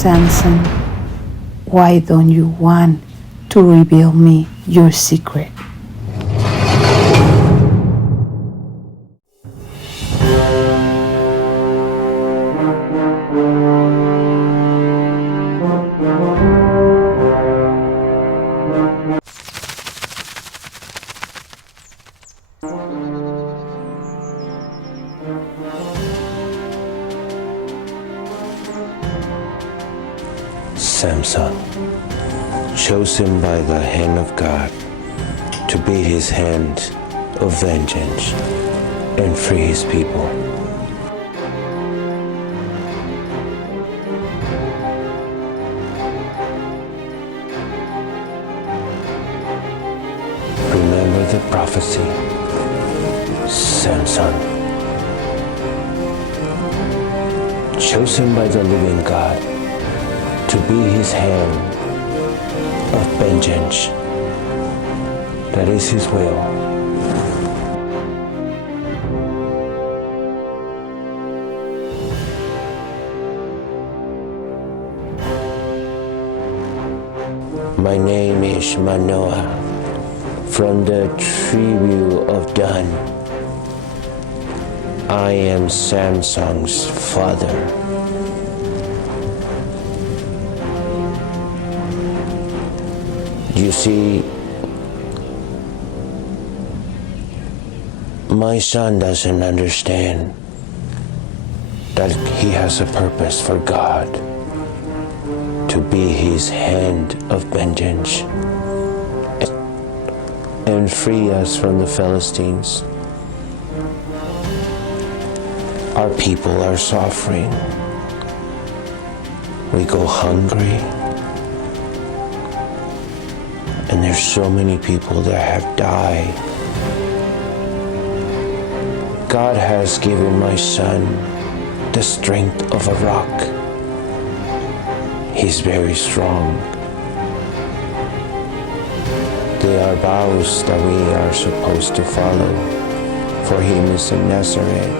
Samson, why don't you want to reveal me your secret? Samson, chosen by the hand of God to be his hand of vengeance and free his people. Remember the prophecy, Samson, chosen by the living God to be his hand of vengeance. That is his will. My name is Manoah, from the tribe of Dan. I am Samson's father. You see, my son doesn't understand that he has a purpose for God to be his hand of vengeance and free us from the Philistines. Our people are suffering. We go hungry. And there's so many people that have died. God has given my son the strength of a rock. He's very strong. There are vows that we are supposed to follow, for him is a Nazarene.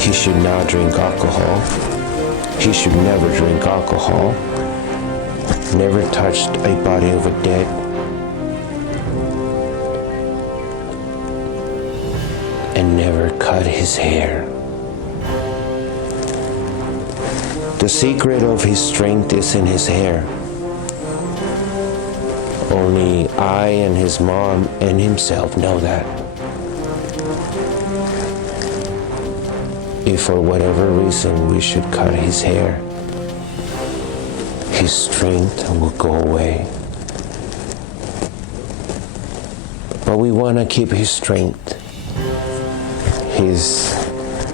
He should not drink alcohol. He should never drink alcohol. Never touched a body of a dead. And never cut his hair. The secret of his strength is in his hair. Only I and his mom and himself know that. If for whatever reason we should cut his hair, his strength will go away. But we want to keep his strength. He's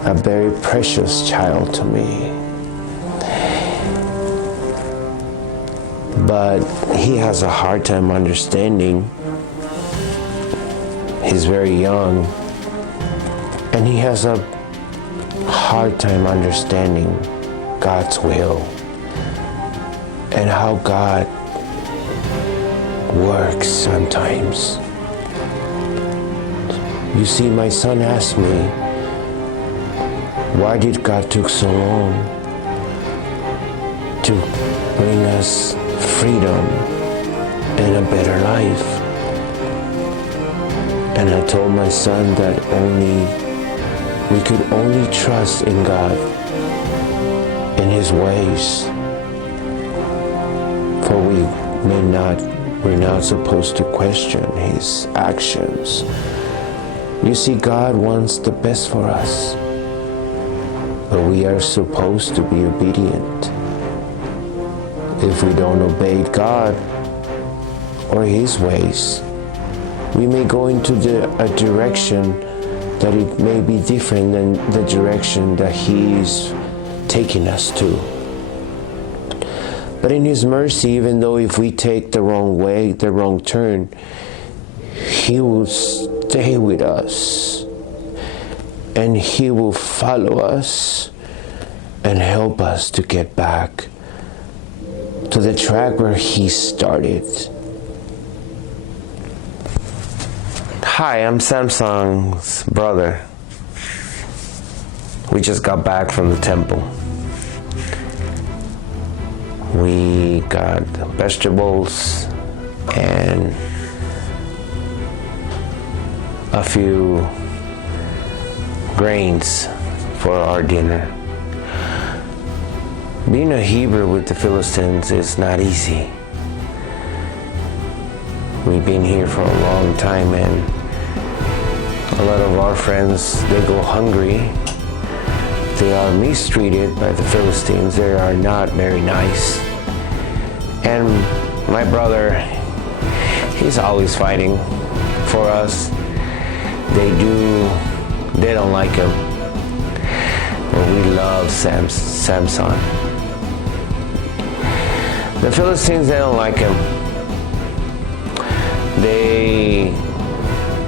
a very precious child to me. But he has a hard time understanding. He's very young. And he has a hard time understanding God's will and how God works sometimes. You see, my son asked me, why did God take so long to bring us freedom and a better life? And I told my son that we could only trust in God, in his ways. For we're not supposed to question his actions. You see, God wants the best for us, but we are supposed to be obedient. If we don't obey God or his ways, we may go into a direction that it may be different than the direction that he is taking us to. But in his mercy, even though if we take the wrong way, the wrong turn, he will stay with us and he will follow us and help us to get back to the track where he started. Hi, I'm Samson's brother. We just got back from the temple. We got vegetables and a few grains for our dinner. Being a Hebrew with the Philistines is not easy. We've been here for a long time, and a lot of our friends, they go hungry. They are mistreated by the Philistines. They are not very nice. And my brother, he's always fighting for us. They don't like him. But we love Samson. The Philistines, they don't like him.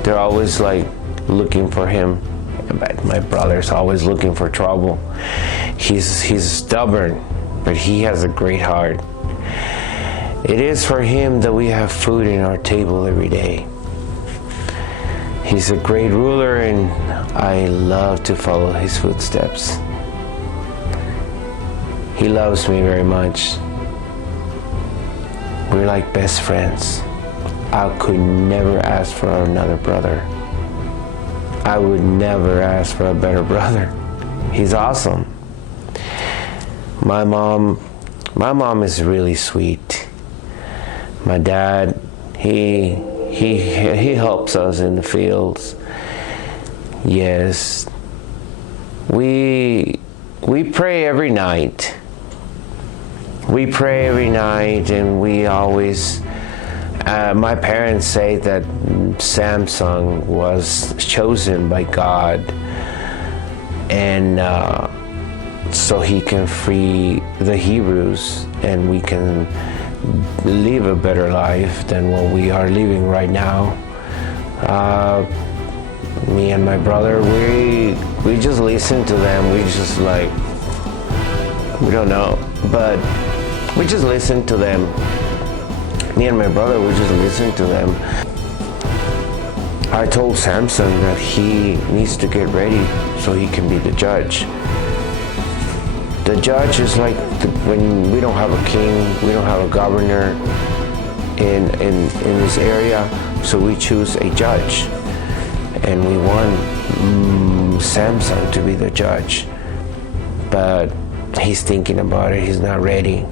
They're always like looking for him. But my brother's always looking for trouble. He's stubborn, but he has a great heart. It is for him that we have food in our table every day. He's a great ruler, and I love to follow his footsteps. He loves me very much. We're like best friends. I could never ask for another brother. I would never ask for a better brother. He's awesome. My mom is really sweet. My dad, he helps us in the fields. Yes. We pray every night. We pray every night, and we always my parents say that Samson was chosen by God, and so he can free the Hebrews, and we can live a better life than what we are living right now. Me and my brother, we just listen to them. We just like, we don't know, but we just listen to them. Me and my brother, we just listen to them. I told Samson that he needs to get ready so he can be the judge. The judge is like when we don't have a king, we don't have a governor in this area, so we choose a judge. And we want Samson to be the judge. But he's thinking about it, he's not ready.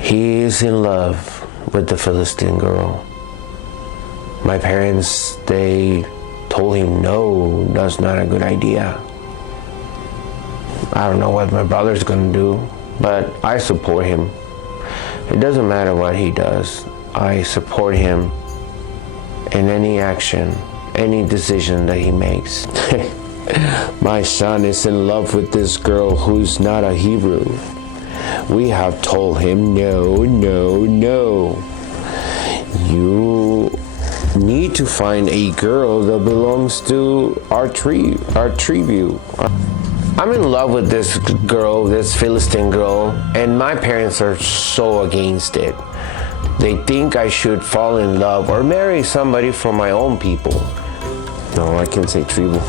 He is in love with the Philistine girl. My parents, they told him, no, that's not a good idea. I don't know what my brother's gonna do, but I support him. It doesn't matter what he does. I support him in any action, any decision that he makes. My son is in love with this girl who's not a Hebrew. We have told him, no. You need to find a girl that belongs to our tribute. I'm in love with this girl, this Philistine girl, and my parents are so against it. They think I should fall in love or marry somebody from my own people. No, I can't say tribu.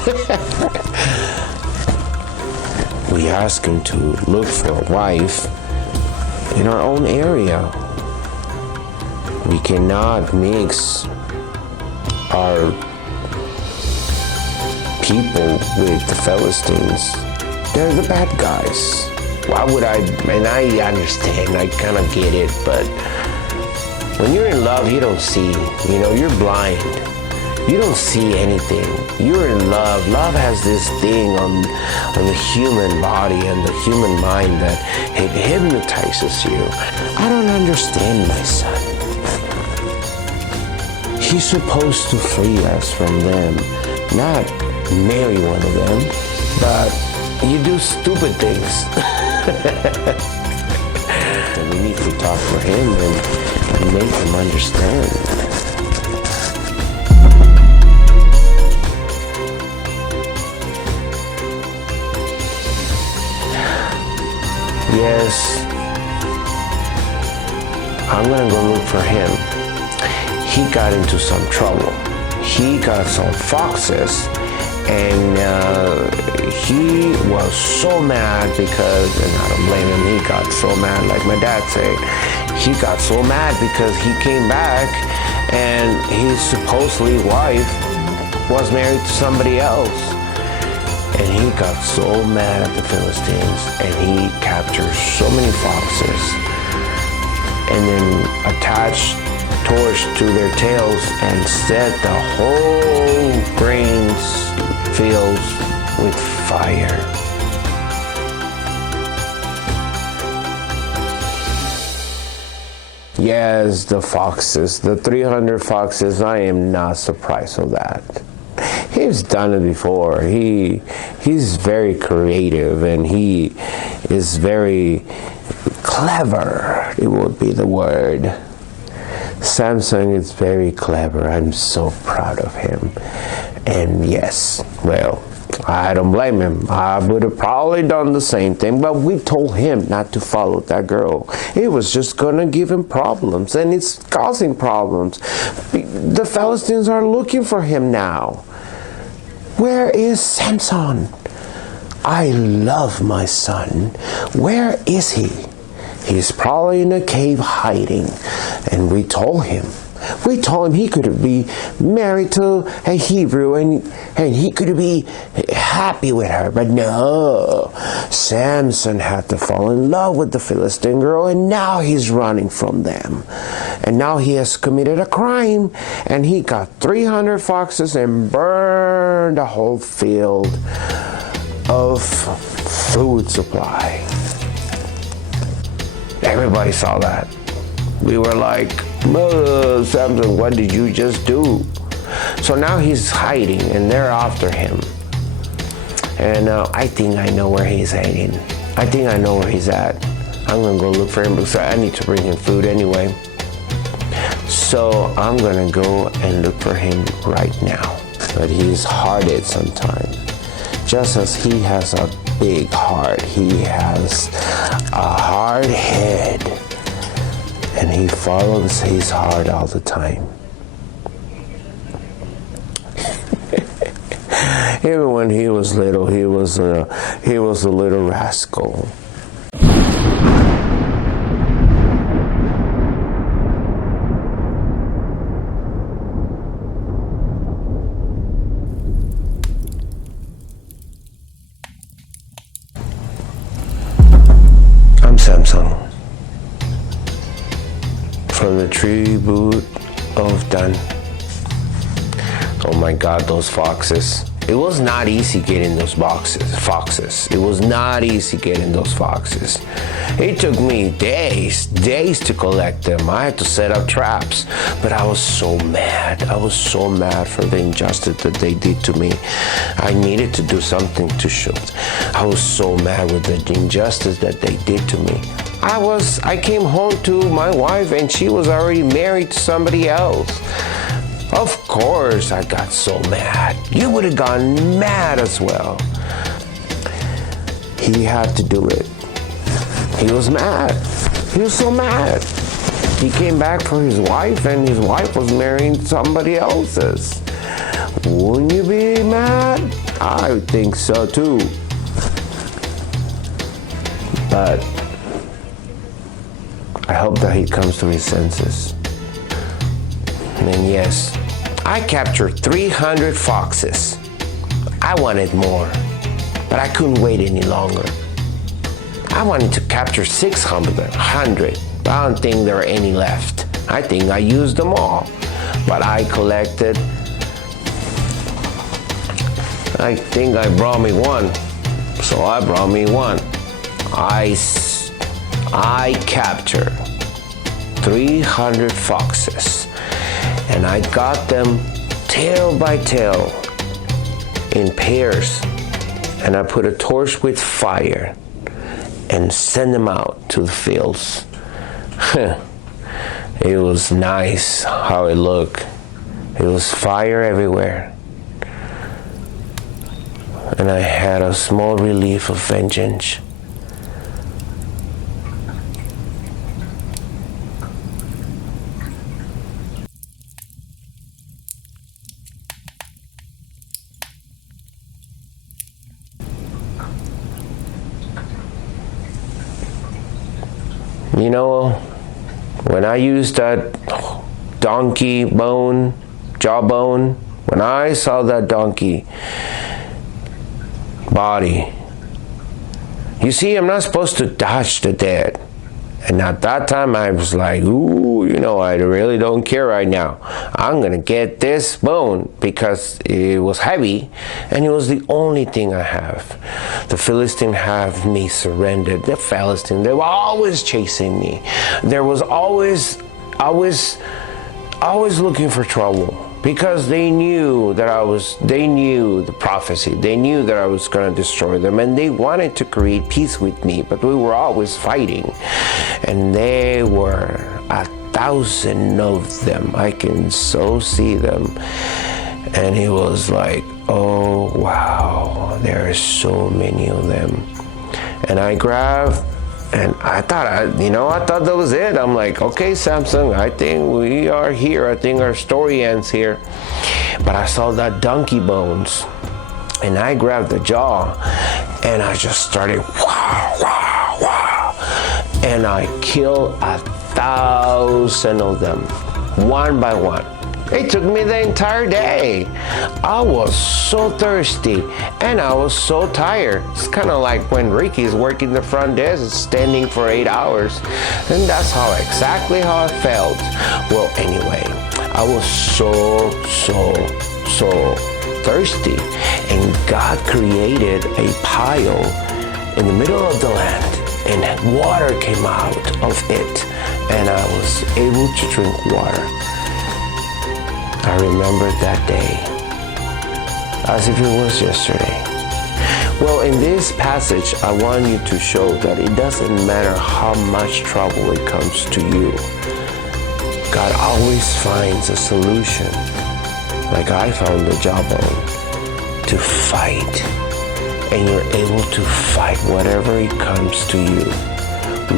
We ask him to look for a wife in our own area. We cannot mix our people with the Philistines. They're the bad guys. Why would I? And I understand, I kind of get it, but when you're in love, you don't see, you're blind. You don't see anything. You're in love. Love has this thing on the human body and the human mind that it hypnotizes you. I don't understand my son. He's supposed to free us from them, not marry one of them, but you do stupid things. And we need to talk for him and make him understand. Yes, I'm gonna go look for him. He got into some trouble. He got some foxes, and he was so mad because, and I don't blame him, he got so mad, like my dad said. He got so mad because he came back and his supposedly wife was married to somebody else. And he got so mad at the Philistines, and he captured so many foxes and then attached torch to their tails and set the whole grain fields with fire. Yes, the foxes, the 300 foxes, I am not surprised of that. He's done it before. He's very creative, and he is very clever, it would be the word. Samson is very clever. I'm so proud of him. And yes, well, I don't blame him. I would have probably done the same thing, but we told him not to follow that girl. It was just gonna give him problems, and it's causing problems. The Philistines are looking for him now. Where is Samson? I love my son. Where is he? He's probably in a cave hiding. And we told him he could be married to a Hebrew, and he could be happy with her. But no, Samson had to fall in love with the Philistine girl, and now he's running from them. And now he has committed a crime, and he got 300 foxes and burned a whole field of food supply. Everybody saw that. We were like, Samson, what did you just do? So now he's hiding, and they're after him. And I think I know where he's hiding. I think I know where he's at. I'm gonna go look for him because I need to bring him food anyway. So I'm gonna go and look for him right now. But he's hearted sometimes. Just as he has a big heart, he has a hard head. And he follows his heart all the time. Even when he was little, he was a little rascal. I'm Samson, from the tribute of Dan. Oh my God, those foxes. It was not easy getting those foxes. It was not easy getting those foxes. It took me days to collect them. I had to set up traps, but I was so mad. I was so mad for the injustice that they did to me. I needed to do something to show. I was so mad with the injustice that they did to me. I came home to my wife, and she was already married to somebody else. Of course, I got so mad. You would have gone mad as well. He had to do it. He was mad. He was so mad. He came back for his wife, and his wife was marrying somebody else's. Wouldn't you be mad? I think so too. But I hope that he comes to his senses. And then yes, I captured 300 foxes. I wanted more, but I couldn't wait any longer. I wanted to capture 600, but I don't think there are any left. I think I used them all, but I collected, I think I brought me one, so I brought me one. I captured 300 foxes, and I got them tail by tail in pairs, and I put a torch with fire and sent them out to the fields. It was nice how it looked. It was fire everywhere, and I had a small relief of vengeance. You know, when I used that donkey bone, jawbone, when I saw that donkey body, you see, I'm not supposed to touch the dead. And at that time, I was like, ooh, you know, I really don't care right now. I'm going to get this bone because it was heavy and it was the only thing I have. The Philistine have me surrendered. The Philistine, they were always chasing me. There was always looking for trouble. Because they knew they knew the prophecy. They knew that I was going to destroy them, and they wanted to create peace with me, but we were always fighting. And there were 1,000 of them. I can so see them. And it was like, oh, wow, there are so many of them. And I grabbed, and I thought that was it. I'm like, okay, Samson, I think we are here. I think our story ends here. But I saw that donkey bones, and I grabbed the jaw, and I just started, wow, wow, wow. And I killed 1,000 of them, one by one. It took me the entire day. I was so thirsty and I was so tired. It's kind of like when Ricky's working the front desk, standing for 8 hours. And that's exactly how I felt. Well, anyway, I was so thirsty. And God created a pile in the middle of the land, and water came out of it. And I was able to drink water. I remember that day as if it was yesterday. Well, in this passage, I want you to show that it doesn't matter how much trouble it comes to you. God always finds a solution, like I found the jawbone, to fight. And you're able to fight whatever it comes to you.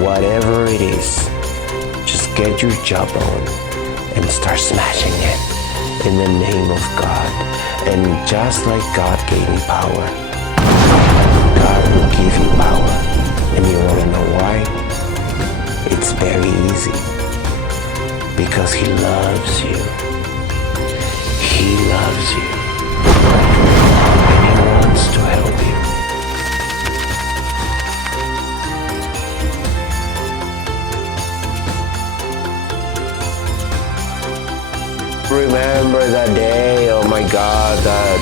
Whatever it is, just get your jawbone and start smashing it. In the name of God. And just like God gave me power, God will give you power. And you want to know why? It's very easy. Because He loves you. He loves you. And He wants to help you. Remember that day, oh my God, that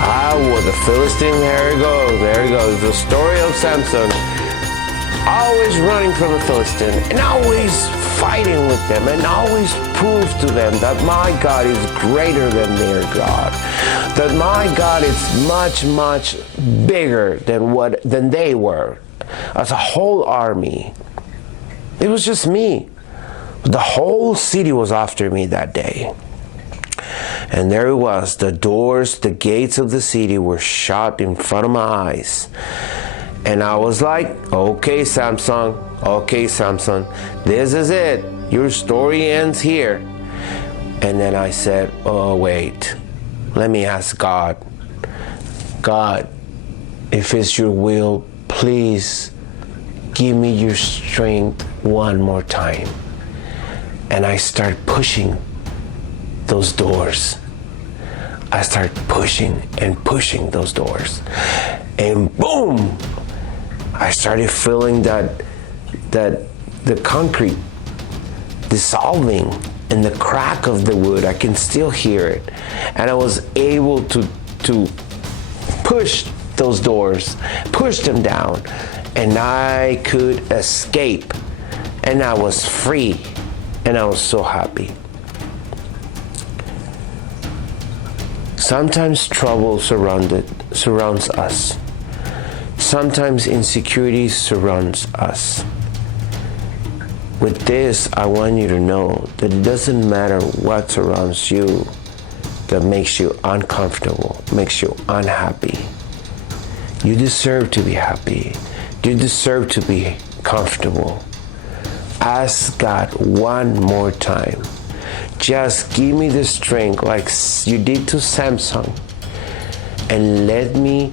I was the Philistine. There he goes, the story of Samson. Always running from the Philistine and always fighting with them and always prove to them that my God is greater than their God. That my God is much, much bigger than they were as a whole army. It was just me. The whole city was after me that day. And there it was, the doors, the gates of the city were shut in front of my eyes. And I was like, okay, Samson, this is it. Your story ends here. And then I said, oh, wait, let me ask God. God, if it's your will, please give me your strength one more time. And I start pushing those doors. I start pushing and pushing those doors. And boom! I started feeling that the concrete dissolving and the crack of the wood. I can still hear it. And I was able to push those doors, push them down, and I could escape. And I was free. And I was so happy. Sometimes trouble surrounds us. Sometimes insecurity surrounds us. With this, I want you to know that it doesn't matter what surrounds you that makes you uncomfortable, makes you unhappy. You deserve to be happy. You deserve to be comfortable. Ask God one more time. Just give me the strength like you did to Samson, and let me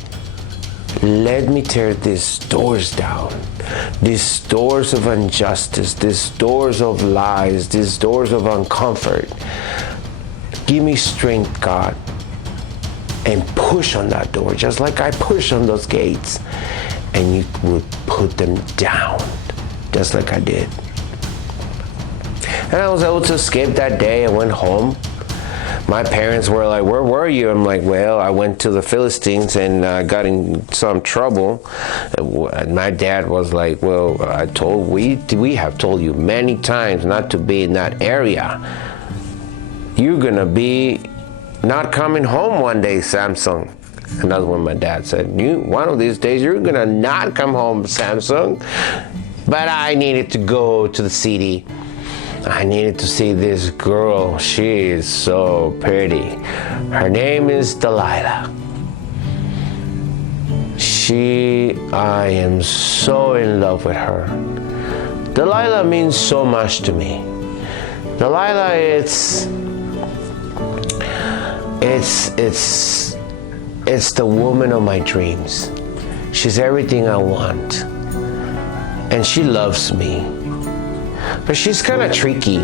tear these doors down. these doors of injustice, these doors of lies, these doors of uncomfort. Give me strength, God, and push on that door, just like I push on those gates, and you would put them down, just like I did. And I was able to escape that day. I went home. My parents were like, where were you? I'm like, well, I went to the Philistines and got in some trouble. And my dad was like, well, we have told you many times not to be in that area. You're gonna be not coming home one day, Samson. And that's when my dad said, one of these days you're gonna not come home, Samson. But I needed to go to the city. I needed to see this girl. She is so pretty. Her name is Delilah. I am so in love with her. Delilah means so much to me. Delilah, it's the woman of my dreams. She's everything I want. And she loves me. But she's kind of tricky.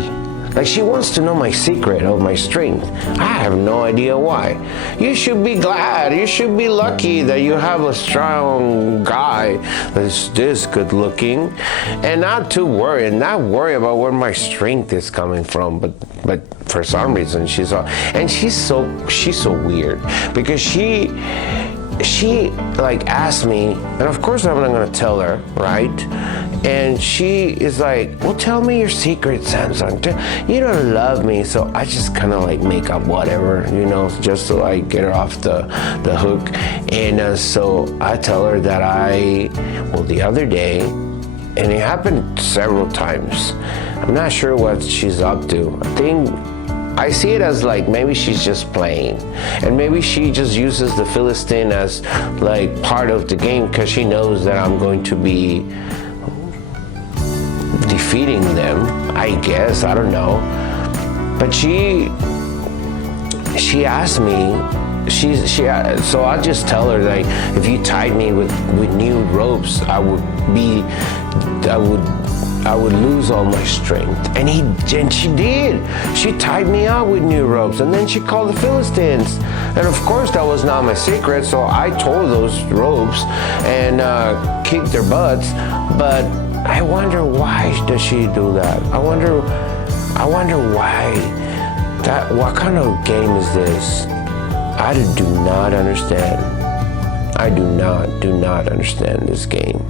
Like, she wants to know my secret of my strength. I have no idea why. You should be glad. You should be lucky that you have a strong guy that's this good looking, and not to worry, and not worry about where my strength is coming from. But for some reason she's so weird, because she like asked me, and of course I'm not gonna tell her, right? And she is like, well, tell me your secret, Samson. You don't love me. So I just kind of like make up whatever, just to like get her off the hook. And so I tell her that the other day, and it happened several times. I'm not sure what she's up to. I see it as like maybe she's just playing, and maybe she just uses the Philistine as like part of the game because she knows that I'm going to be defeating them, I guess. I don't know. But she asked me, so I just tell her, like, if you tied me with new ropes, I would lose all my strength. And she did. She tied me up with new ropes, and then she called the Philistines. And of course that was not my secret, so I tore those ropes and kicked their butts. But I wonder, why does she do that? I wonder why. What kind of game is this? I do not understand. I do not understand this game.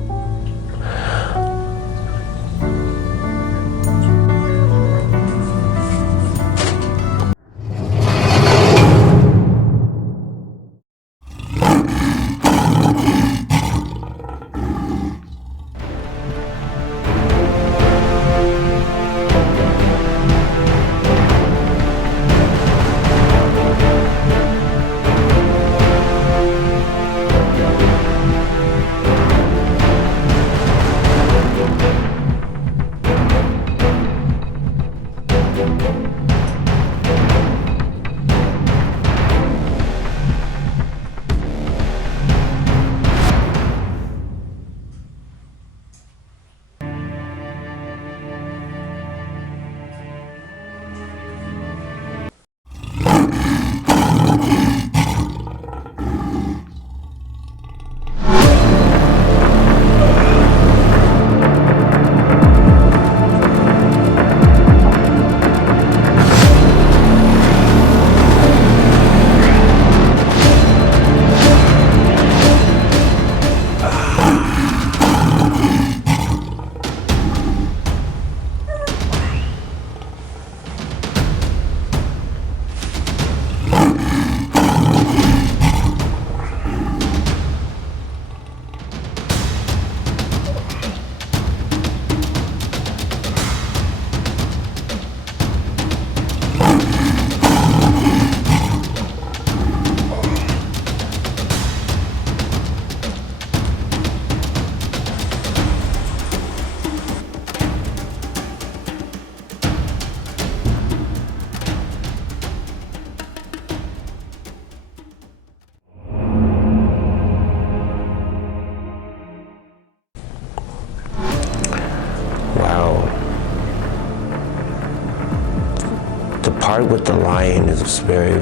part with the lion is it's very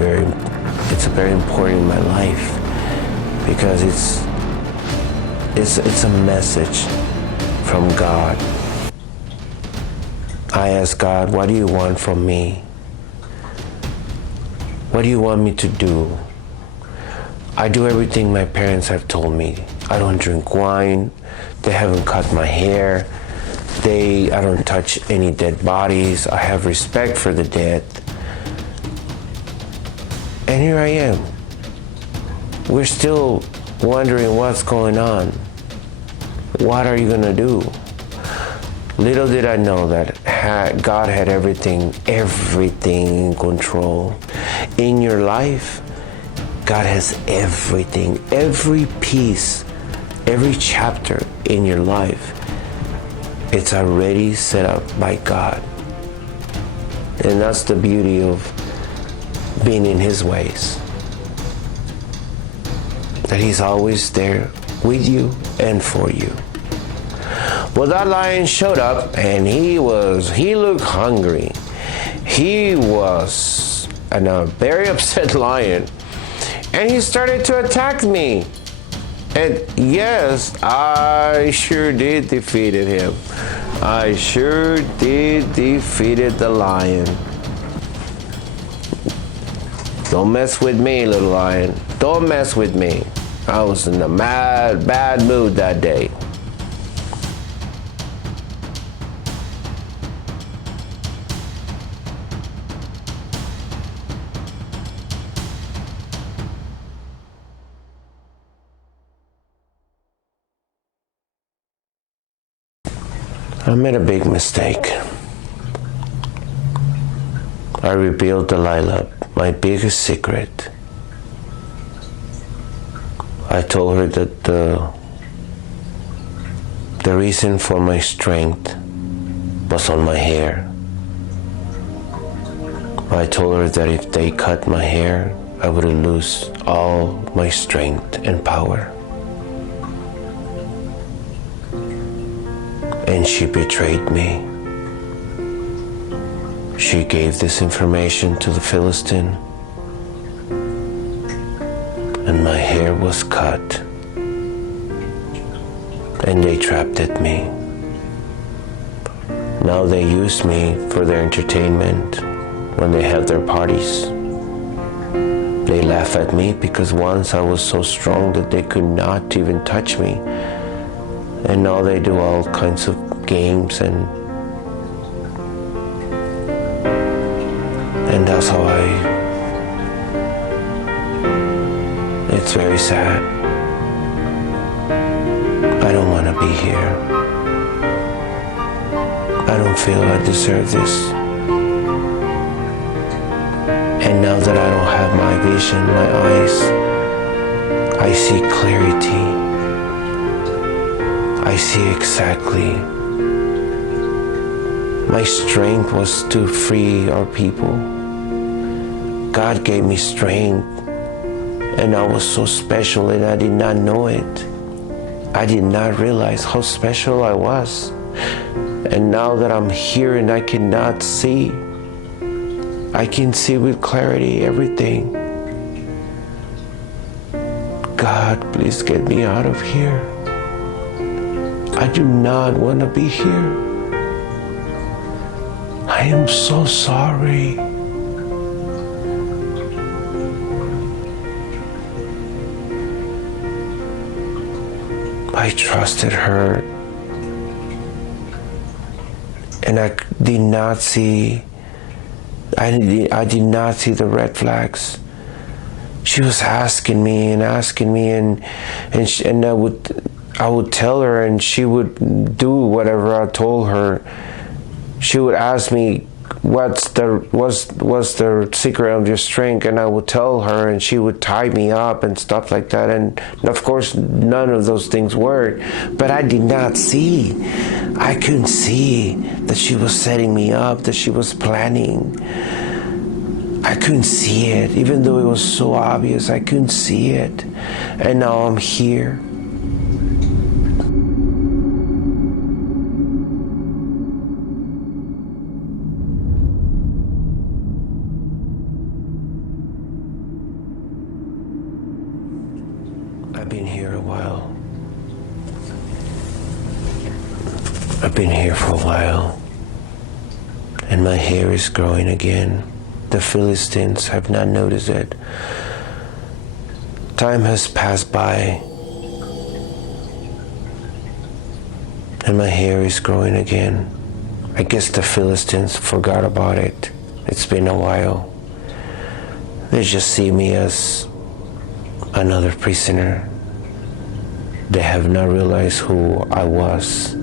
important in my life, because it's a message from God. I asked God, what do you want from me? What do you want me to do? I do everything my parents have told me. I don't drink wine. They haven't cut my hair. I don't touch any dead bodies. I have respect for the dead. And here I am. We're still wondering what's going on. What are you going to do? Little did I know that God had everything in control. In your life, God has everything, every piece, every chapter in your life. It's already set up by God. And that's the beauty of being in His ways. That He's always there with you and for you. Well, that lion showed up, and he looked hungry. He was a very upset lion, and he started to attack me. And yes, I sure did defeated him. I sure did defeated the lion. Don't mess with me, little lion. Don't mess with me. I was in a bad mood that day. I made a big mistake. I revealed Delilah my biggest secret. I told her that the reason for my strength was on my hair. I told her that if they cut my hair, I would lose all my strength and power. And she betrayed me. She gave this information to the Philistine, and my hair was cut, and they trapped at me. Now they use me for their entertainment when they have their parties. They laugh at me because once I was so strong that they could not even touch me. And now they do all kinds of games, and that's how it's very sad. I don't want to be here. I don't feel I deserve this. And now that I don't have my vision, my eyes, I see clarity. I see exactly. My strength was to free our people. God gave me strength, and I was so special, and I did not know it. I did not realize how special I was. And now that I'm here and I cannot see, I can see with clarity everything. God, please get me out of here. I do not want to be here. I am so sorry. I trusted her, and I did not see the red flags. She was asking me, and I would tell her, and she would do whatever I told her. She would ask me, what's the secret of your strength? And I would tell her, and she would tie me up and stuff like that. And of course, none of those things worked. But I did not see. I couldn't see that she was setting me up, that she was planning. I couldn't see it. Even though it was so obvious, I couldn't see it. And now I'm here. I've been here a while. I've been here for a while, and my hair is growing again. The Philistines have not noticed it. Time has passed by, and my hair is growing again. I guess the Philistines forgot about it. It's been a while. They just see me as another prisoner. They have not realized who I was.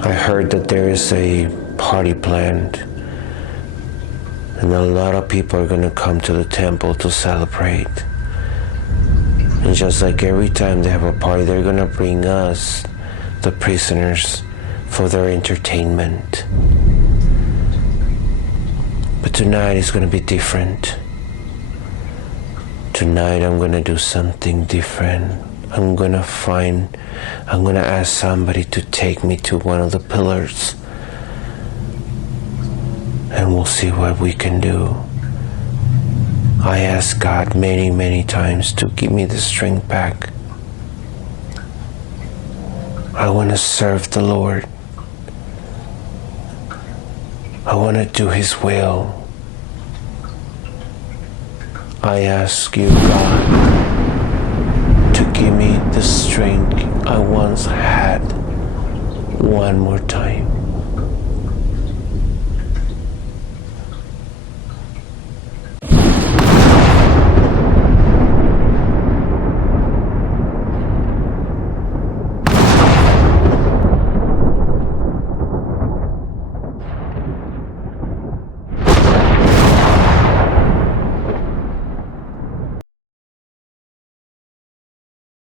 I heard that there is a party planned, and a lot of people are going to come to the temple to celebrate. And just like every time they have a party, they're going to bring us, the prisoners, for their entertainment. But tonight is going to be different. Tonight I'm going to do something different. I'm going to ask somebody to take me to one of the pillars, and we'll see what we can do. I asked God many, many times to give me the strength back. I want to serve the Lord. I want to do His will. I ask you, God, to give me the strength I once had one more time.